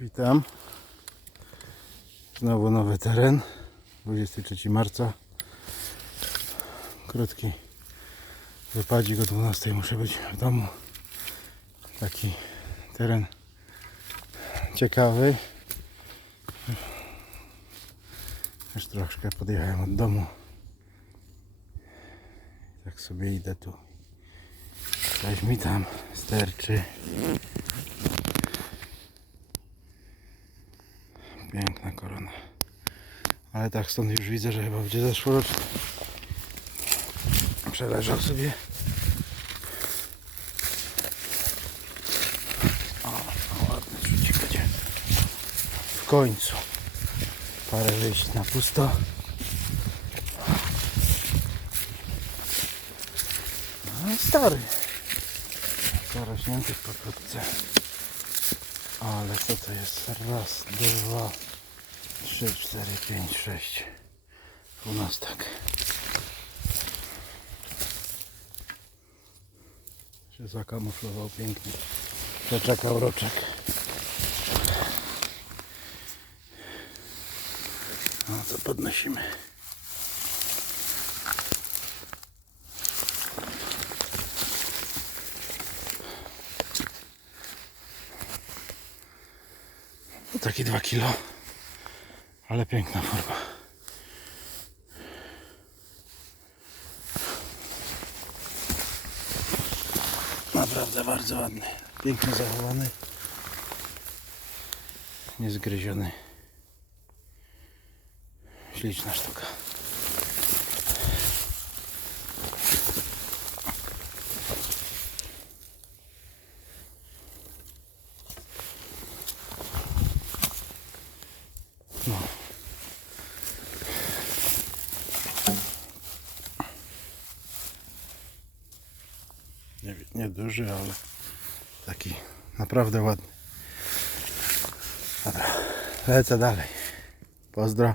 Witam. Znowu nowy teren. 23 marca. Krótki wypadzik o 12 muszę być w domu. Taki teren ciekawy. Już troszkę podjechałem od domu. Tak sobie idę tu. Coś mi tam sterczy. Piękna korona. Ale tak stąd już widzę, że chyba będzie zeszłoroczny. Przeleżał sobie. O, ładny rzucik będzie. W końcu. Parę wyjść na pusto. No stary. Zarośnięty pokrótce. Ale co to jest? Raz, dwa, trzy, cztery, pięć, sześć. Dwunastek. Się zakamuflował pięknie. Przeczekał roczek. No to podnosimy. Takie 2 kilo. Ale piękna forma. Naprawdę bardzo ładny. Pięknie zachowany. Niezgryziony. Śliczna sztuka. Nie, nie duży, ale taki naprawdę ładny. Dobra, lecę dalej. Pozdro.